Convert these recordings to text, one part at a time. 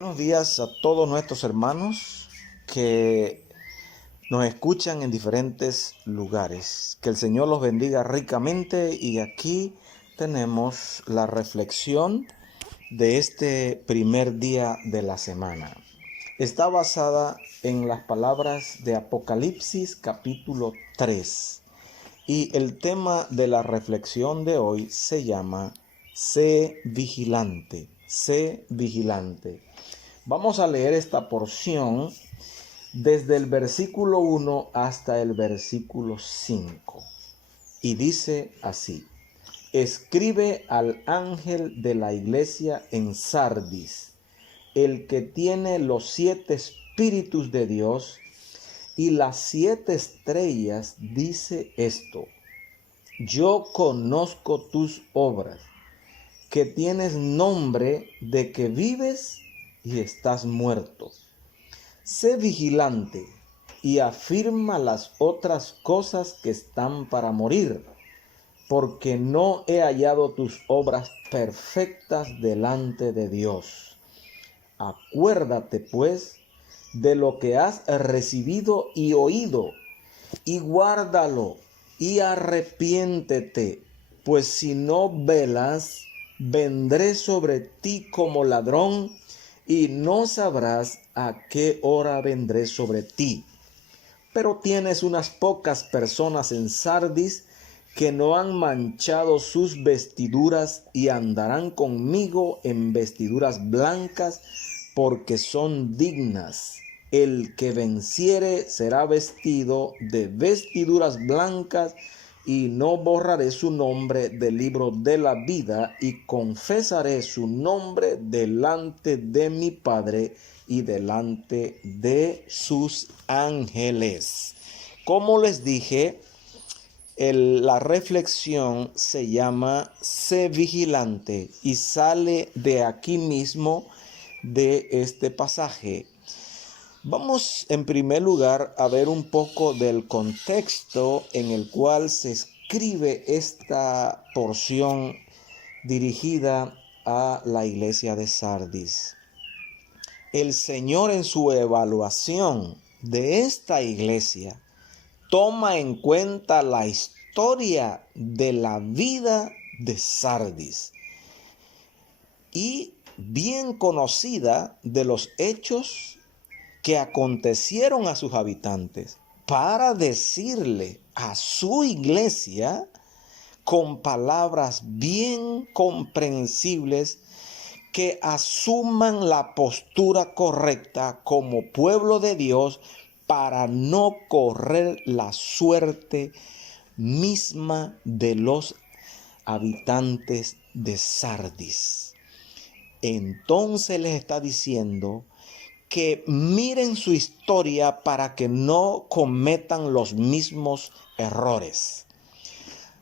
Buenos días a todos nuestros hermanos que nos escuchan en diferentes lugares. Que el Señor los bendiga ricamente y aquí tenemos la reflexión de este primer día de la semana. Está basada en las palabras de Apocalipsis capítulo 3 y el tema de la reflexión de hoy se llama Sé vigilante, sé vigilante. Vamos a leer esta porción desde el versículo 1 hasta el versículo 5. Y dice así: Escribe al ángel de la iglesia en Sardis, el que tiene los 7 espíritus de Dios y las 7 estrellas, dice esto: Yo conozco tus obras, que tienes nombre de que vives y estás muerto. Sé vigilante y afirma las otras cosas que están para morir, porque no he hallado tus obras perfectas delante de Dios. Acuérdate, pues, de lo que has recibido y oído, y guárdalo, y arrepiéntete, pues si no velas, vendré sobre ti como ladrón, y no sabrás a qué hora vendré sobre ti. Pero tienes unas pocas personas en Sardis que no han manchado sus vestiduras y andarán conmigo en vestiduras blancas, porque son dignas. El que venciere será vestido de vestiduras blancas, y no borraré su nombre del libro de la vida, y confesaré su nombre delante de mi Padre y delante de sus ángeles. Como les dije, la reflexión se llama Sé vigilante y sale de aquí mismo, de este pasaje. Vamos en primer lugar a ver un poco del contexto en el cual se escribe esta porción dirigida a la iglesia de Sardis. El Señor, en su evaluación de esta iglesia, toma en cuenta la historia de la vida de Sardis y bien conocida de los hechos que acontecieron a sus habitantes, para decirle a su iglesia con palabras bien comprensibles que asuman la postura correcta como pueblo de Dios, para no correr la suerte misma de los habitantes de Sardis. Entonces les está diciendo que miren su historia para que no cometan los mismos errores.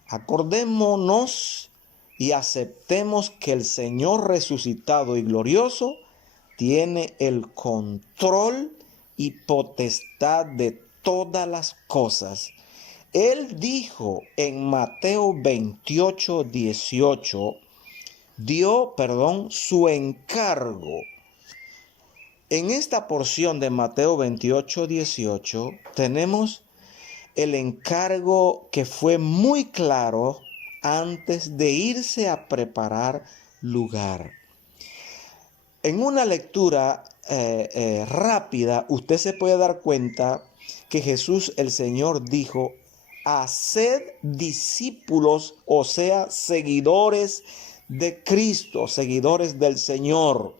Acordémonos y aceptemos que el Señor resucitado y glorioso tiene el control y potestad de todas las cosas. Él dijo en Mateo 28:18, dio su encargo. En esta porción de Mateo 28:18 tenemos el encargo que fue muy claro antes de irse a preparar lugar. En una lectura rápida, usted se puede dar cuenta que Jesús el Señor dijo: haced discípulos, o sea, seguidores de Cristo, seguidores del Señor.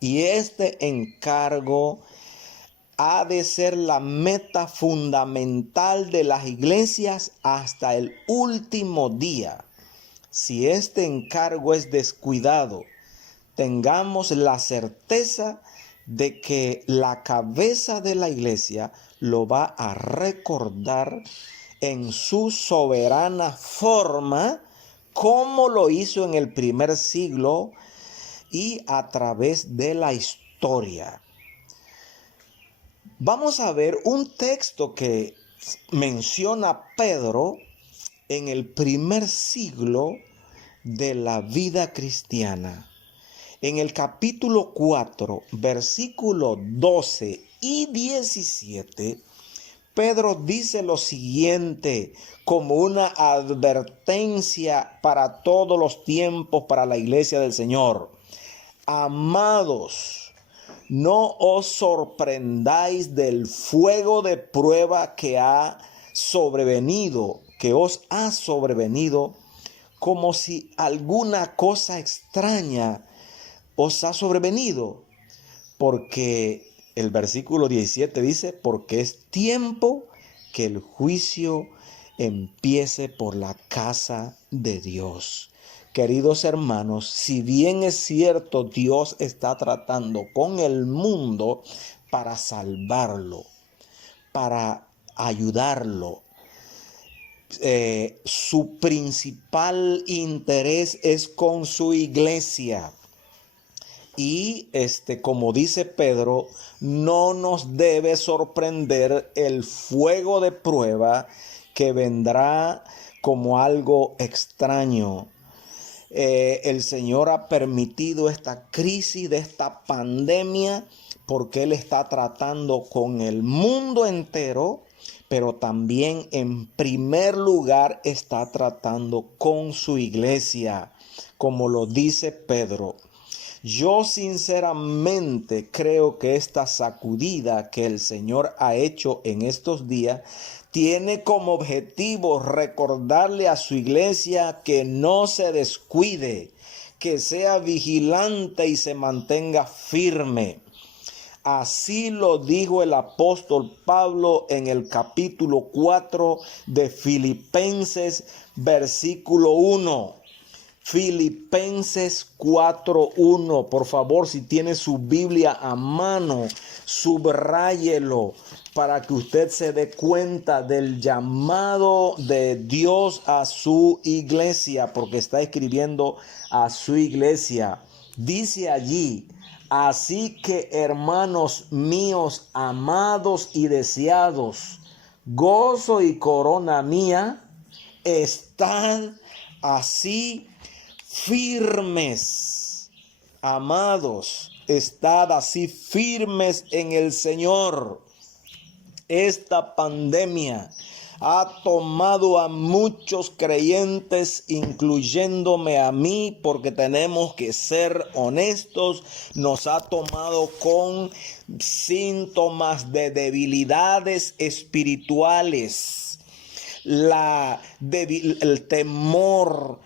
Y este encargo ha de ser la meta fundamental de las iglesias hasta el último día. Si este encargo es descuidado, tengamos la certeza de que la cabeza de la iglesia lo va a recordar en su soberana forma, como lo hizo en el primer siglo y a través de la historia. Vamos a ver un texto que menciona Pedro en el primer siglo de la vida cristiana. En el capítulo 4, versículos 12 y 17, Pedro dice lo siguiente como una advertencia para todos los tiempos para la iglesia del Señor. Amados, no os sorprendáis del fuego de prueba que os ha sobrevenido, como si alguna cosa extraña os ha sobrevenido. Porque el versículo 17 dice, porque es tiempo que el juicio empiece por la casa de Dios. Queridos hermanos, si bien es cierto, Dios está tratando con el mundo para salvarlo, para ayudarlo, su principal interés es con su iglesia. Y como dice Pedro, no nos debe sorprender el fuego de prueba que vendrá como algo extraño. El Señor ha permitido esta crisis de esta pandemia porque Él está tratando con el mundo entero, pero también en primer lugar está tratando con su iglesia, como lo dice Pedro. Yo sinceramente creo que esta sacudida que el Señor ha hecho en estos días tiene como objetivo recordarle a su iglesia que no se descuide, que sea vigilante y se mantenga firme. Así lo dijo el apóstol Pablo en el capítulo 4 de Filipenses, versículo 1. Filipenses 4:1. Por favor, si tiene su Biblia a mano, subráyelo para que usted se dé cuenta del llamado de Dios a su iglesia, porque está escribiendo a su iglesia. Dice allí: así que, hermanos míos, amados y deseados, gozo y corona mía, estad así firmes. Amados, estad así firmes en el Señor. Esta pandemia ha tomado a muchos creyentes, incluyéndome a mí, porque tenemos que ser honestos, nos ha tomado con síntomas de debilidades espirituales, el temor,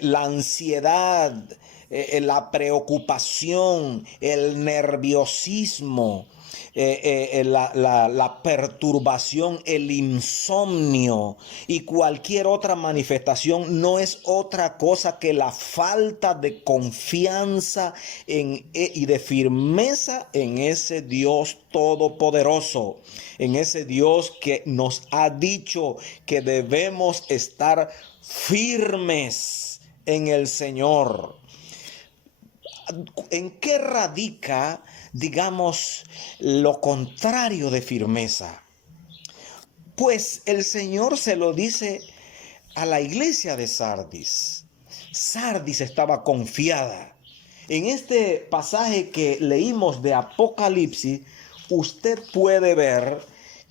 la ansiedad, la preocupación, el nerviosismo, la perturbación, el insomnio y cualquier otra manifestación no es otra cosa que la falta de confianza y de firmeza en ese Dios todopoderoso, en ese Dios que nos ha dicho que debemos estar firmes en el Señor. ¿En qué radica, digamos, lo contrario de firmeza? Pues el Señor se lo dice a la iglesia de Sardis. Sardis estaba confiada. En este pasaje que leímos de Apocalipsis, usted puede ver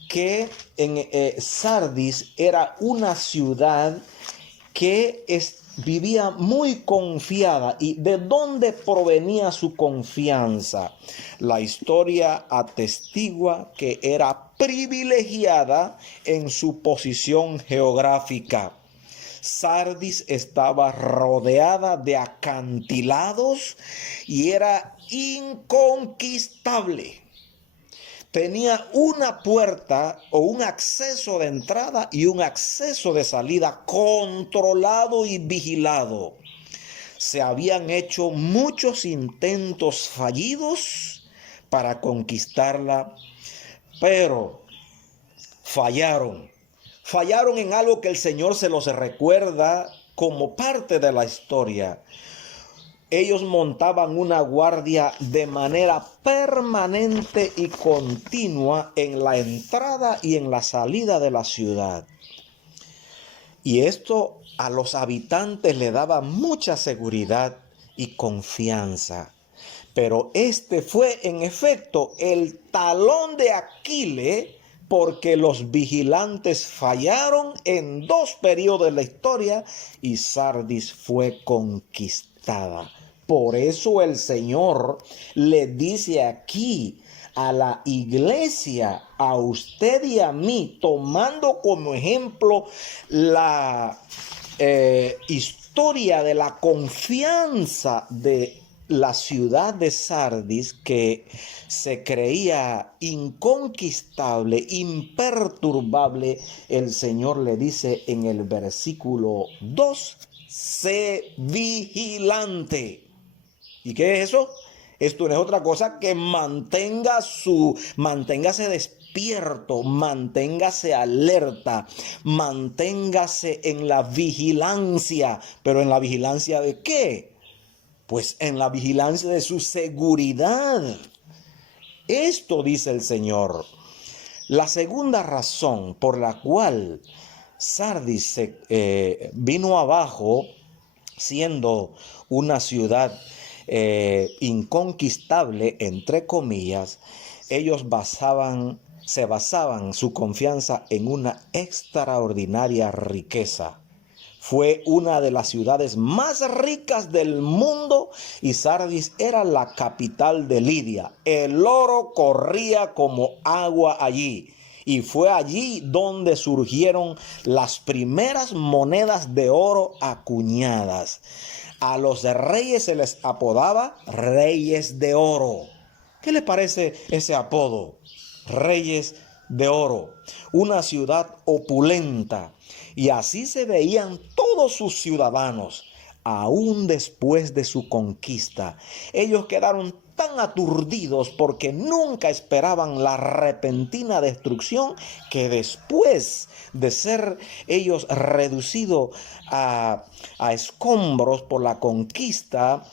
que en Sardis era una ciudad que vivía muy confiada. ¿Y de dónde provenía su confianza? La historia atestigua que era privilegiada en su posición geográfica. Sardis estaba rodeada de acantilados y era inconquistable. Tenía una puerta o un acceso de entrada y un acceso de salida controlado y vigilado. Se habían hecho muchos intentos fallidos para conquistarla, pero fallaron. Fallaron en algo que el Señor se los recuerda como parte de la historia. Ellos montaban una guardia de manera permanente y continua en la entrada y en la salida de la ciudad. Y esto a los habitantes le daba mucha seguridad y confianza. Pero este fue en efecto el talón de Aquiles, porque los vigilantes fallaron en 2 periodos de la historia y Sardis fue conquistada. Por eso el Señor le dice aquí a la iglesia, a usted y a mí, tomando como ejemplo la historia de la confianza de la ciudad de Sardis, que se creía inconquistable, imperturbable. El Señor le dice en el versículo 2, sé vigilante. ¿Y qué es eso? Esto no es otra cosa que manténgase despierto, manténgase alerta, manténgase en la vigilancia. ¿Pero en la vigilancia de qué? Pues en la vigilancia de su seguridad. Esto dice el Señor. La segunda razón por la cual Sardis vino abajo, siendo una ciudad inconquistable, entre comillas, ellos se basaban su confianza en una extraordinaria riqueza. Fue una de las ciudades más ricas del mundo y Sardis era la capital de Lidia. El oro corría como agua allí. Y fue allí donde surgieron las primeras monedas de oro acuñadas. A los reyes se les apodaba reyes de oro. ¿Qué les parece ese apodo? Reyes de oro. Una ciudad opulenta. Y así se veían todos sus ciudadanos. Aún después de su conquista, ellos quedaron tan aturdidos porque nunca esperaban la repentina destrucción, que después de ser ellos reducidos a escombros por la conquista,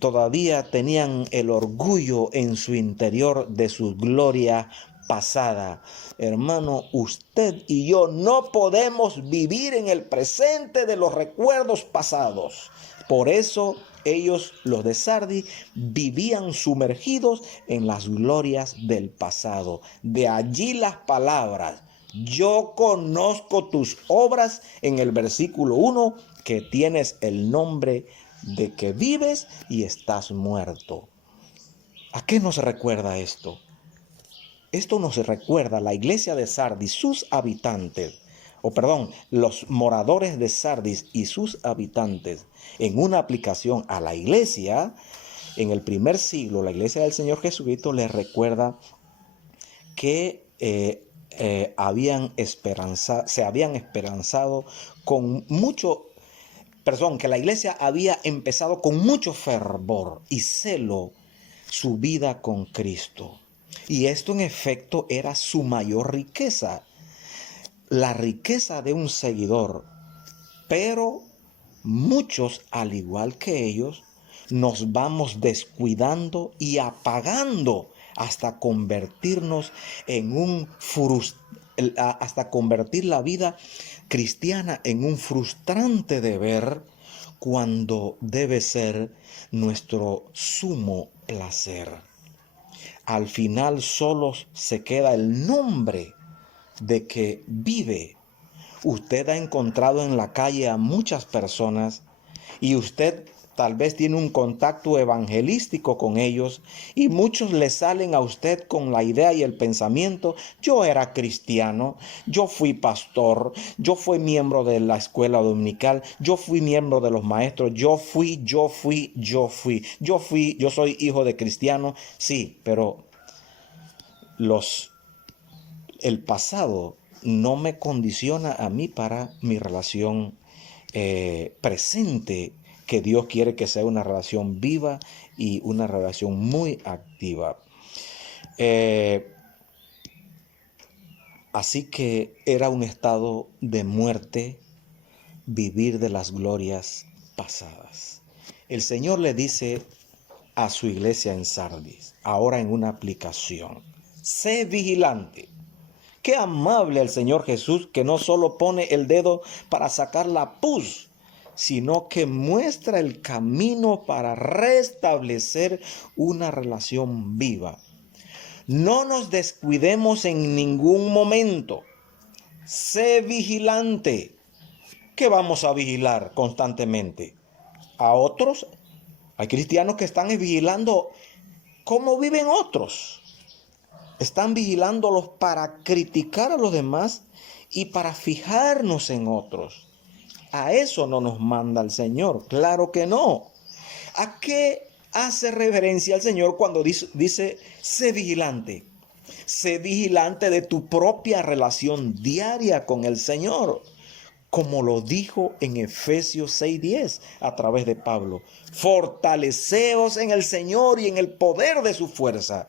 todavía tenían el orgullo en su interior de su gloria pasada. Hermano, usted y yo no podemos vivir en el presente de los recuerdos pasados. Por eso ellos, los de Sardis, vivían sumergidos en las glorias del pasado. De allí las palabras: yo conozco tus obras, en el versículo 1, que tienes el nombre de que vives y estás muerto. ¿A qué nos recuerda esto? Esto nos recuerda a la iglesia de Sardis, sus habitantes, los moradores de Sardis y sus habitantes, en una aplicación a la iglesia. En el primer siglo, la iglesia del Señor Jesucristo les recuerda que se habían esperanzado con mucho, que la iglesia había empezado con mucho fervor y celo su vida con Cristo. Y esto en efecto era su mayor riqueza, la riqueza de un seguidor. Pero muchos, al igual que ellos, nos vamos descuidando y apagando hasta convertirnos hasta convertir la vida cristiana en un frustrante deber, cuando debe ser nuestro sumo placer. Al final solo se queda el nombre de que vive. Usted ha encontrado en la calle a muchas personas y usted tal vez tiene un contacto evangelístico con ellos, y muchos le salen a usted con la idea y el pensamiento: yo era cristiano, yo fui pastor, yo fui miembro de la escuela dominical, yo fui miembro de los maestros, yo soy hijo de cristiano. Sí, pero el pasado no me condiciona a mí para mi relación presente, que Dios quiere que sea una relación viva y una relación muy activa. Así que era un estado de muerte vivir de las glorias pasadas. El Señor le dice a su iglesia en Sardis, ahora en una aplicación: sé vigilante. Qué amable el Señor Jesús, que no solo pone el dedo para sacar la pus, sino que muestra el camino para restablecer una relación viva. No nos descuidemos en ningún momento. Sé vigilante. ¿Qué vamos a vigilar constantemente? A otros. Hay cristianos que están vigilando cómo viven otros. Están vigilándolos para criticar a los demás y para fijarnos en otros. A eso no nos manda el Señor, claro que no. ¿A qué hace referencia el Señor cuando dice sé vigilante? Sé vigilante de tu propia relación diaria con el Señor, como lo dijo en Efesios 6:10 a través de Pablo. Fortaleceos en el Señor y en el poder de su fuerza.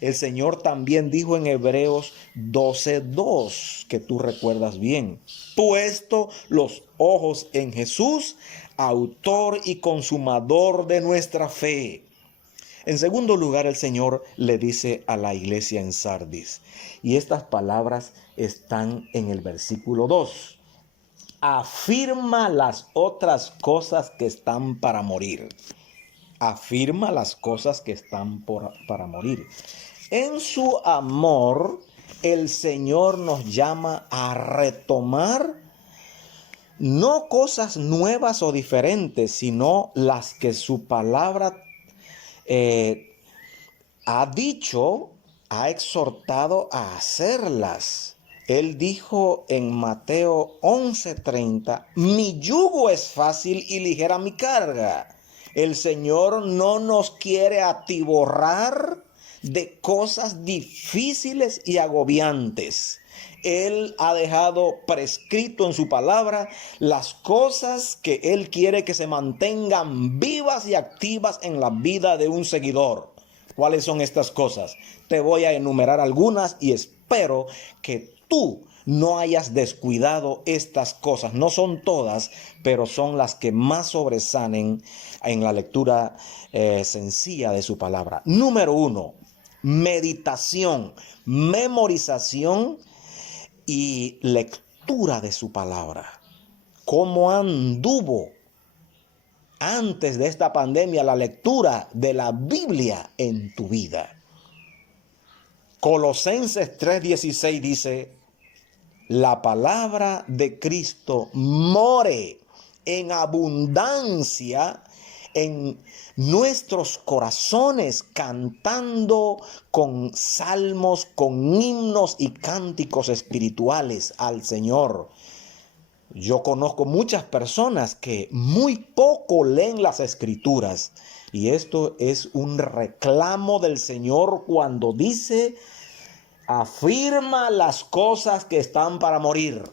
El Señor también dijo en Hebreos 12:2, que tú recuerdas bien, puesto los ojos en Jesús, autor y consumador de nuestra fe. En segundo lugar, el Señor le dice a la iglesia en Sardis, y estas palabras están en el versículo 2. Afirma las otras cosas que están para morir. Afirma las cosas que están para morir. En su amor, el Señor nos llama a retomar no cosas nuevas o diferentes, sino las que su palabra ha dicho, ha exhortado a hacerlas. Él dijo en Mateo 11:30, mi yugo es fácil y ligera mi carga. El Señor no nos quiere atiborrar de cosas difíciles y agobiantes. Él ha dejado prescrito en su palabra las cosas que Él quiere que se mantengan vivas y activas en la vida de un seguidor. ¿Cuáles son estas cosas? Te voy a enumerar algunas y espero que tú no hayas descuidado estas cosas. No son todas, pero son las que más sobresalen en la lectura sencilla de su palabra. Número 1, meditación, memorización y lectura de su palabra. ¿Cómo anduvo antes de esta pandemia la lectura de la Biblia en tu vida? Colosenses 3:16 dice, la palabra de Cristo more en abundancia en nuestros corazones, cantando con salmos, con himnos y cánticos espirituales al Señor. Yo conozco muchas personas que muy poco leen las Escrituras, y esto es un reclamo del Señor cuando dice, afirma las cosas que están para morir.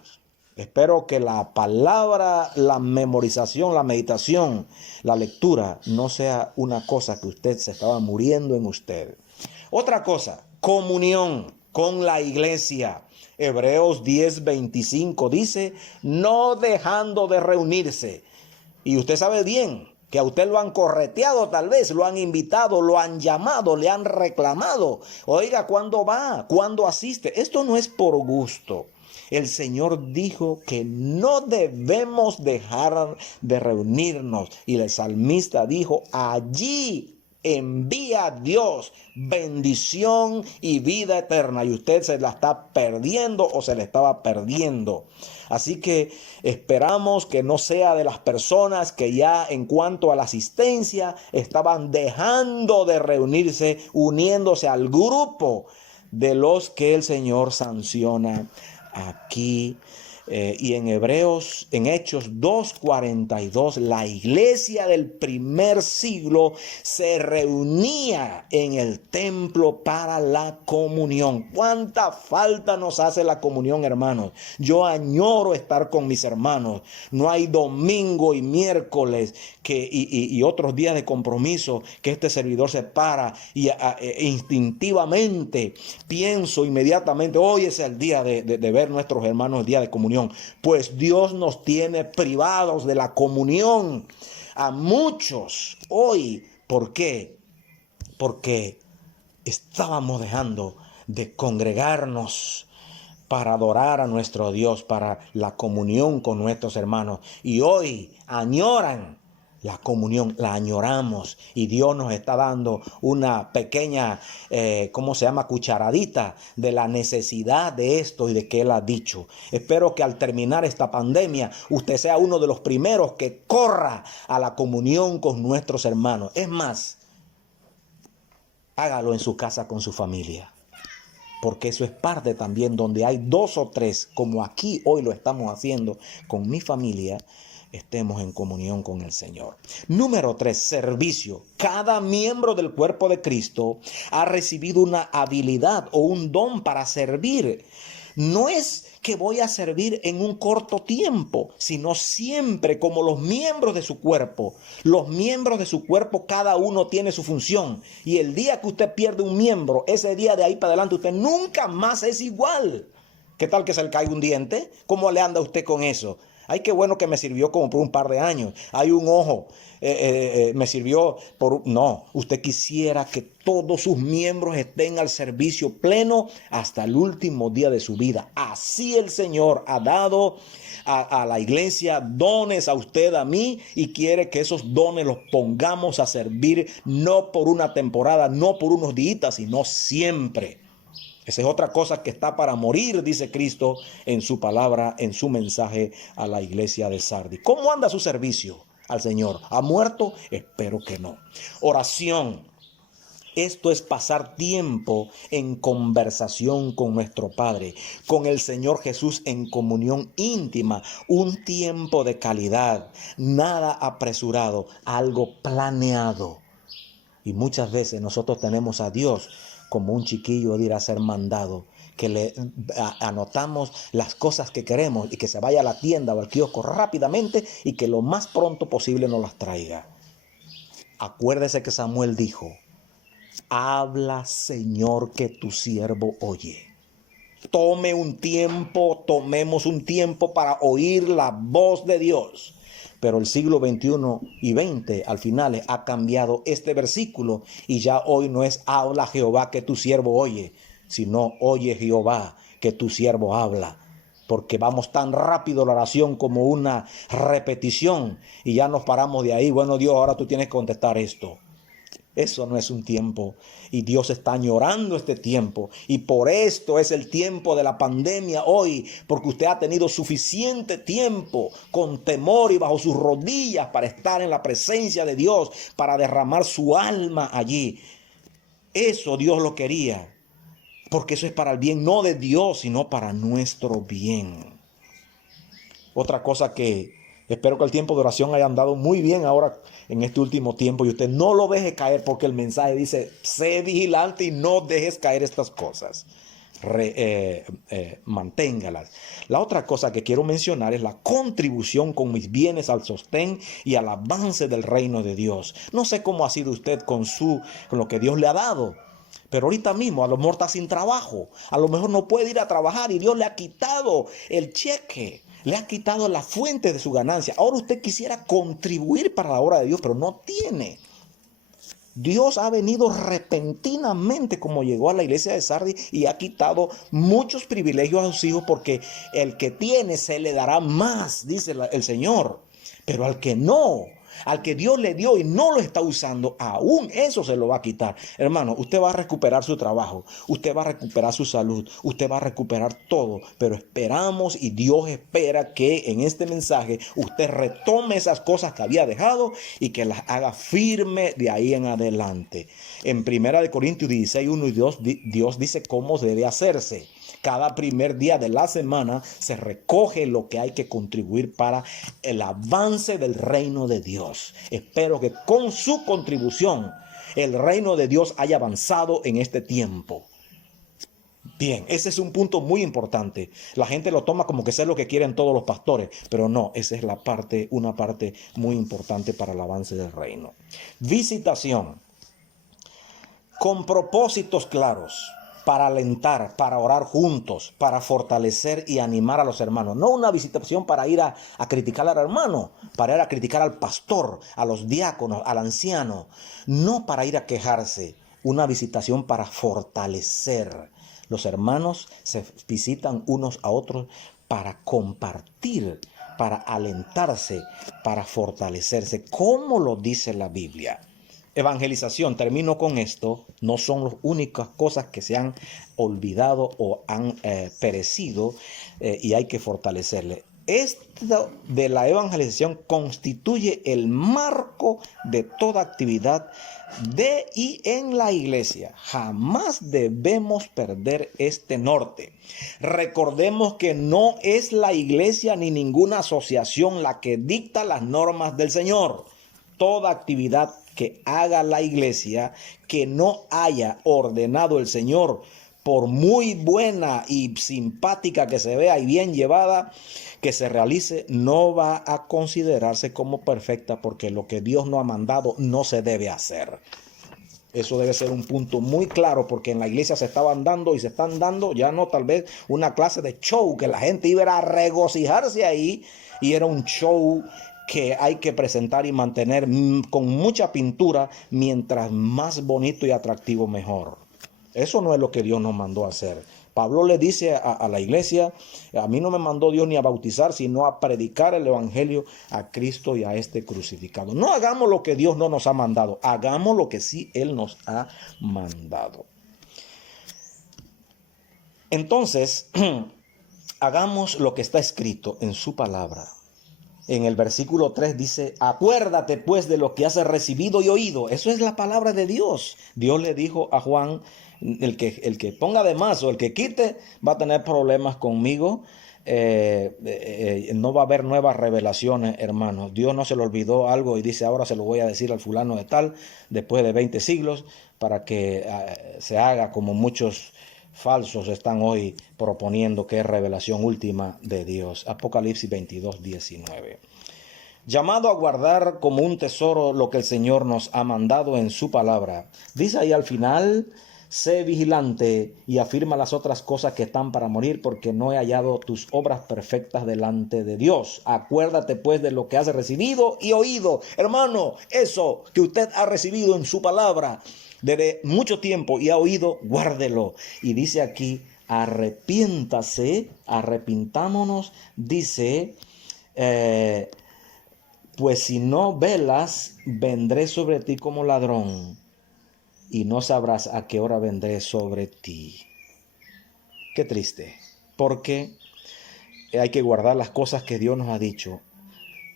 Espero que la palabra, la memorización, la meditación, la lectura no sea una cosa que usted se estaba muriendo en usted. Otra cosa, comunión con la iglesia. Hebreos 10:25 dice, no dejando de reunirse. Y usted sabe bien que a usted lo han correteado tal vez, lo han invitado, lo han llamado, le han reclamado. Oiga, ¿cuándo va? ¿Cuándo asiste? Esto no es por gusto. El Señor dijo que no debemos dejar de reunirnos. Y el salmista dijo, allí envía a Dios bendición y vida eterna. Y usted se la está perdiendo o se la estaba perdiendo. Así que esperamos que no sea de las personas que ya en cuanto a la asistencia estaban dejando de reunirse, uniéndose al grupo de los que el Señor sanciona aquí. Y en Hechos 2:42, la iglesia del primer siglo se reunía en el templo para la comunión. ¿Cuánta falta nos hace la comunión, hermanos? Yo añoro estar con mis hermanos. No hay domingo y miércoles y otros días de compromiso que este servidor se para y instintivamente pienso inmediatamente, hoy es el día de ver nuestros hermanos, el día de comunión. Pues Dios nos tiene privados de la comunión a muchos hoy. ¿Por qué? Porque estábamos dejando de congregarnos para adorar a nuestro Dios, para la comunión con nuestros hermanos. Y hoy añoran la comunión, la añoramos, y Dios nos está dando una pequeña, cucharadita de la necesidad de esto y de que Él ha dicho. Espero que al terminar esta pandemia usted sea uno de los primeros que corra a la comunión con nuestros hermanos. Es más, hágalo en su casa con su familia, porque eso es parte también donde hay 2 o 3, como aquí hoy lo estamos haciendo con mi familia, estemos en comunión con el Señor. Número 3, servicio. Cada miembro del cuerpo de Cristo ha recibido una habilidad o un don para servir. No es que voy a servir en un corto tiempo, sino siempre como los miembros de su cuerpo. Los miembros de su cuerpo, cada uno tiene su función. Y el día que usted pierde un miembro, ese día de ahí para adelante usted nunca más es igual. ¿Qué tal que se le caiga un diente? ¿Cómo le anda usted con eso? Ay, qué bueno que me sirvió como por un par de años. Hay un ojo, me sirvió por... No, usted quisiera que todos sus miembros estén al servicio pleno hasta el último día de su vida. Así el Señor ha dado a la iglesia dones a usted, a mí, y quiere que esos dones los pongamos a servir no por una temporada, no por unos días, sino siempre. Esa es otra cosa que está para morir, dice Cristo en su palabra, en su mensaje a la iglesia de Sardis. ¿Cómo anda su servicio al Señor? ¿Ha muerto? Espero que no. Oración. Esto es pasar tiempo en conversación con nuestro Padre, con el Señor Jesús en comunión íntima, un tiempo de calidad, nada apresurado, algo planeado. Y muchas veces nosotros tenemos a Dios como un chiquillo de ir a ser mandado, que le anotamos las cosas que queremos y que se vaya a la tienda o al kiosco rápidamente y que lo más pronto posible nos las traiga. Acuérdese que Samuel dijo: habla, Señor, que tu siervo oye. Tomemos un tiempo para oír la voz de Dios. Pero el siglo XXI y XX al final ha cambiado este versículo y ya hoy no es habla Jehová que tu siervo oye, sino oye Jehová que tu siervo habla. Porque vamos tan rápido la oración como una repetición y ya nos paramos de ahí. Bueno, Dios, ahora tú tienes que contestar esto. Eso no es un tiempo, y Dios está añorando este tiempo, y por esto es el tiempo de la pandemia hoy, porque usted ha tenido suficiente tiempo con temor y bajo sus rodillas para estar en la presencia de Dios, para derramar su alma allí. Eso Dios lo quería, porque eso es para el bien no de Dios, sino para nuestro bien. Otra cosa que espero que el tiempo de oración haya andado muy bien ahora en este último tiempo y usted no lo deje caer, porque el mensaje dice: sé vigilante y no dejes caer estas cosas. Manténgalas. La otra cosa que quiero mencionar es la contribución con mis bienes al sostén y al avance del reino de Dios. No sé cómo ha sido usted con lo que Dios le ha dado. Pero ahorita mismo a lo mejor está sin trabajo, a lo mejor no puede ir a trabajar y Dios le ha quitado el cheque, le ha quitado la fuente de su ganancia. Ahora usted quisiera contribuir para la obra de Dios, pero no tiene. Dios ha venido repentinamente como llegó a la iglesia de Sardis y ha quitado muchos privilegios a sus hijos, porque el que tiene se le dará más, dice el Señor. Pero al que no, al que Dios le dio y no lo está usando, aún eso se lo va a quitar. Hermano, usted va a recuperar su trabajo, usted va a recuperar su salud, usted va a recuperar todo, pero esperamos y Dios espera que en este mensaje usted retome esas cosas que había dejado y que las haga firme de ahí en adelante. En 1 Corintios 16, 1 y 2, Dios dice cómo debe hacerse. Cada primer día de la semana se recoge lo que hay que contribuir para el avance del reino de Dios. Espero que con su contribución el reino de Dios haya avanzado en este tiempo. Bien, ese es un punto muy importante. La gente lo toma como que eso es lo que quieren todos los pastores, pero no, esa es una parte muy importante para el avance del reino. Visitación con propósitos claros, para alentar, para orar juntos, para fortalecer y animar a los hermanos. No una visitación para ir a criticar al hermano, para ir a criticar al pastor, a los diáconos, al anciano. No para ir a quejarse. Una visitación para fortalecer. Los hermanos se visitan unos a otros para compartir, para alentarse, para fortalecerse, como lo dice la Biblia. Evangelización, termino con esto, no son las únicas cosas que se han olvidado o han perecido y hay que fortalecerle. Esto de la evangelización constituye el marco de toda actividad de y en la iglesia. Jamás debemos perder este norte. Recordemos que no es la iglesia ni ninguna asociación la que dicta las normas del Señor. Toda actividad que haga la iglesia que no haya ordenado el Señor, por muy buena y simpática que se vea y bien llevada que se realice, no va a considerarse como perfecta, porque lo que Dios no ha mandado no se debe hacer. Eso debe ser un punto muy claro, porque en la iglesia se estaban dando y se están dando, ya no tal vez una clase de show, que la gente iba a regocijarse ahí, y era un show que hay que presentar y mantener con mucha pintura, mientras más bonito y atractivo mejor. Eso no es lo que Dios nos mandó a hacer. Pablo le dice a la iglesia, a mí no me mandó Dios ni a bautizar, sino a predicar el evangelio a Cristo y a este crucificado. No hagamos lo que Dios no nos ha mandado, hagamos lo que sí Él nos ha mandado. Entonces, hagamos lo que está escrito en su palabra. En el versículo 3 dice, acuérdate pues de lo que has recibido y oído. Eso es la palabra de Dios. Dios le dijo a Juan, el que ponga de más o el que quite va a tener problemas conmigo. No va a haber nuevas revelaciones, hermanos. Dios no se le olvidó algo y dice, ahora se lo voy a decir al fulano de tal, después de 20 siglos, para que se haga como muchos falsos están hoy proponiendo, que es revelación última de Dios. Apocalipsis 22, 19. Llamado a guardar como un tesoro lo que el Señor nos ha mandado en su palabra. Dice ahí al final, sé vigilante y afirma las otras cosas que están para morir, porque no he hallado tus obras perfectas delante de Dios. Acuérdate pues de lo que has recibido y oído. Hermano, eso que usted ha recibido en su palabra desde mucho tiempo y ha oído, guárdelo. Y dice aquí, arrepiéntase, arrepintámonos, dice, pues si no velas, vendré sobre ti como ladrón, y no sabrás a qué hora vendré sobre ti. Qué triste, porque hay que guardar las cosas que Dios nos ha dicho,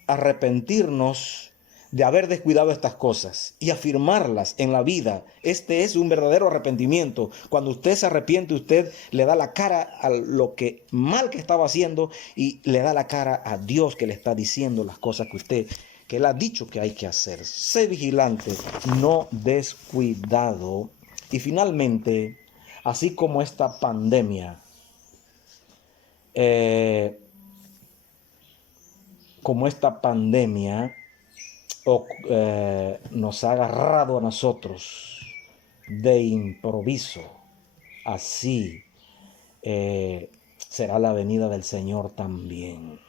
arrepentirnos de haber descuidado estas cosas y afirmarlas en la vida. Este es un verdadero arrepentimiento. Cuando usted se arrepiente, usted le da la cara a lo que mal que estaba haciendo y le da la cara a Dios, que le está diciendo las cosas que Él ha dicho que hay que hacer. Sé vigilante, no descuidado. Y finalmente, así como esta pandemia, nos ha agarrado a nosotros de improviso, así será la venida del Señor también.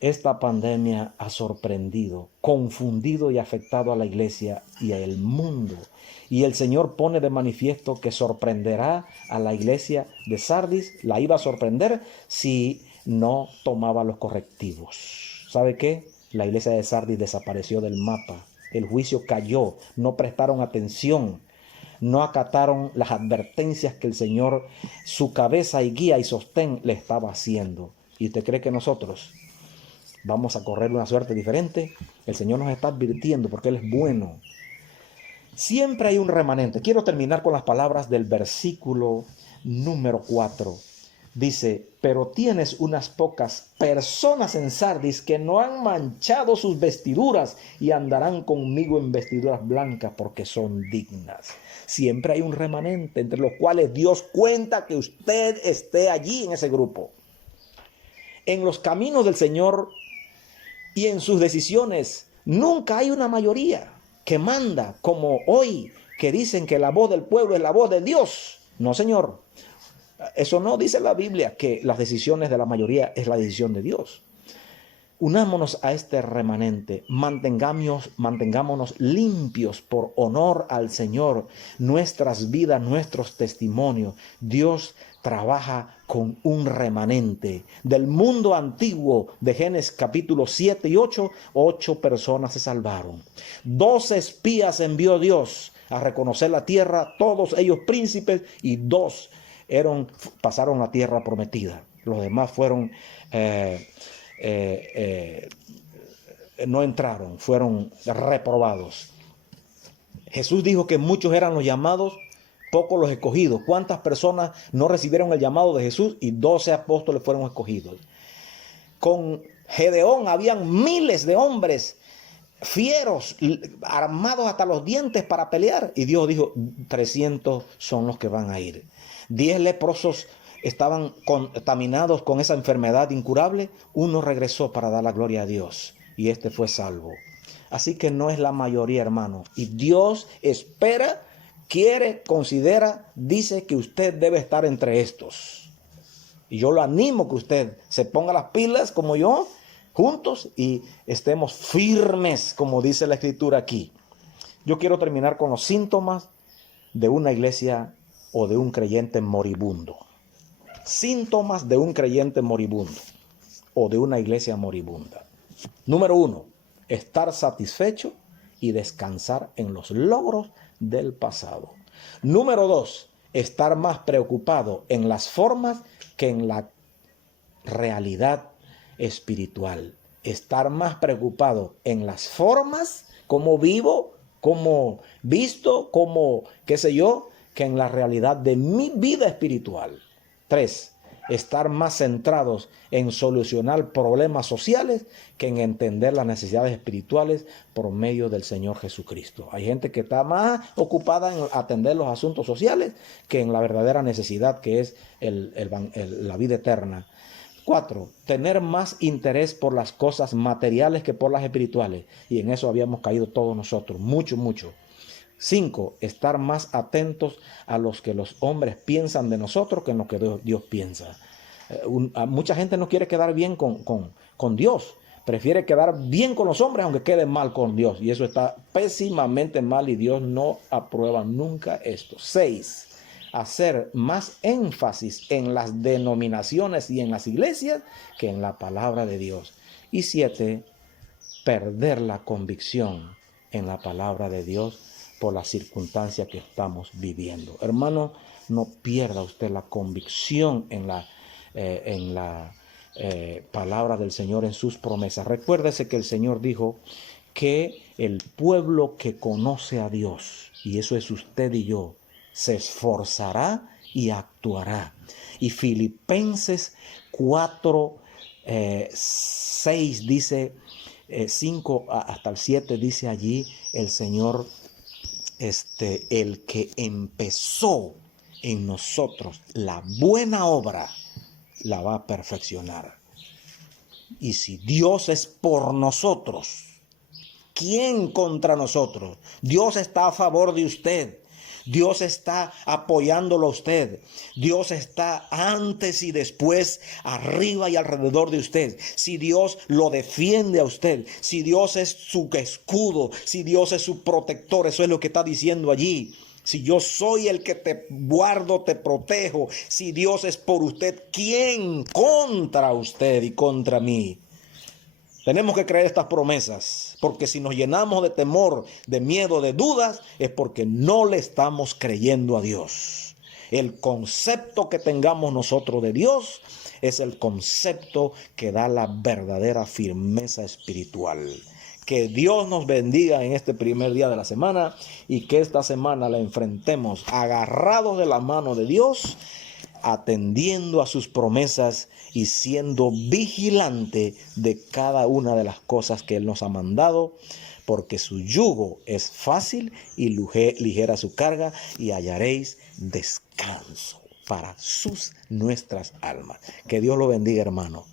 Esta pandemia ha sorprendido, confundido y afectado a la iglesia y al mundo. Y el Señor pone de manifiesto que sorprenderá a la iglesia de Sardis, la iba a sorprender si no tomaba los correctivos. ¿Sabe qué? La iglesia de Sardis desapareció del mapa. El juicio cayó, no prestaron atención, no acataron las advertencias que el Señor, su cabeza y guía y sostén, le estaba haciendo. ¿Y usted cree que nosotros vamos a correr una suerte diferente? El Señor nos está advirtiendo porque Él es bueno. Siempre hay un remanente. Quiero terminar con las palabras del versículo número 4. Dice, pero tienes unas pocas personas en Sardis que no han manchado sus vestiduras y andarán conmigo en vestiduras blancas porque son dignas. Siempre hay un remanente entre los cuales Dios cuenta que usted esté allí en ese grupo. En los caminos del Señor y en sus decisiones nunca hay una mayoría que manda, como hoy, que dicen que la voz del pueblo es la voz de Dios. No, Señor. Eso no dice la Biblia, que las decisiones de la mayoría es la decisión de Dios. Unámonos a este remanente, mantengámonos limpios por honor al Señor, nuestras vidas, nuestros testimonios. Dios trabaja con un remanente. Del mundo antiguo de Génesis capítulo 7 y 8, 8 personas se salvaron. 12 espías envió Dios a reconocer la tierra, todos ellos príncipes, y 2 pasaron la tierra prometida. Los demás fueron... no entraron, fueron reprobados. Jesús dijo que muchos eran los llamados, pocos los escogidos. ¿Cuántas personas no recibieron el llamado de Jesús? Y 12 apóstoles fueron escogidos. Con Gedeón habían miles de hombres fieros, armados hasta los dientes para pelear. Y Dios dijo, 300 son los que van a ir. 10 leprosos estaban contaminados con esa enfermedad incurable. Uno regresó para dar la gloria a Dios y este fue salvo. Así que no es la mayoría, hermano. Y Dios espera, quiere, considera, dice que usted debe estar entre estos. Y yo lo animo que usted se ponga las pilas como yo, juntos, y estemos firmes, como dice la Escritura aquí. Yo quiero terminar con los síntomas de una iglesia o de un creyente moribundo. Síntomas de un creyente moribundo o de una iglesia moribunda. Número 1, estar satisfecho y descansar en los logros del pasado. Número 2, estar más preocupado en las formas que en la realidad espiritual. Estar más preocupado en las formas, cómo vivo, cómo visto, cómo qué sé yo, que en la realidad de mi vida espiritual. 3, estar más centrados en solucionar problemas sociales que en entender las necesidades espirituales por medio del Señor Jesucristo. Hay gente que está más ocupada en atender los asuntos sociales que en la verdadera necesidad que es la vida eterna. 4, tener más interés por las cosas materiales que por las espirituales. Y en eso habíamos caído todos nosotros, mucho. 5, estar más atentos a los que los hombres piensan de nosotros que en lo que Dios piensa. Mucha gente no quiere quedar bien con Dios. Prefiere quedar bien con los hombres aunque quede mal con Dios. Y eso está pésimamente mal y Dios no aprueba nunca esto. 6, hacer más énfasis en las denominaciones y en las iglesias que en la palabra de Dios. Y 7, perder la convicción en la palabra de Dios por la circunstancia que estamos viviendo. Hermano, no pierda usted la convicción en la palabra del Señor, en sus promesas. Recuérdese que el Señor dijo que el pueblo que conoce a Dios, y eso es usted y yo, se esforzará y actuará. Y Filipenses 4, 6 dice, 5 hasta el 7 dice allí el Señor, el que empezó en nosotros la buena obra, la va a perfeccionar. Y si Dios es por nosotros, ¿quién contra nosotros? Dios está a favor de usted. Dios está apoyándolo a usted. Dios está antes y después, arriba y alrededor de usted. Si Dios lo defiende a usted, si Dios es su escudo, si Dios es su protector, eso es lo que está diciendo allí. Si yo soy el que te guardo, te protejo, si Dios es por usted, ¿quién contra usted y contra mí? Tenemos que creer estas promesas, porque si nos llenamos de temor, de miedo, de dudas, es porque no le estamos creyendo a Dios. El concepto que tengamos nosotros de Dios es el concepto que da la verdadera firmeza espiritual. Que Dios nos bendiga en este primer día de la semana y que esta semana la enfrentemos agarrados de la mano de Dios, atendiendo a sus promesas y siendo vigilante de cada una de las cosas que Él nos ha mandado, porque su yugo es fácil y ligera su carga, y hallaréis descanso para nuestras almas. Que Dios lo bendiga, hermano.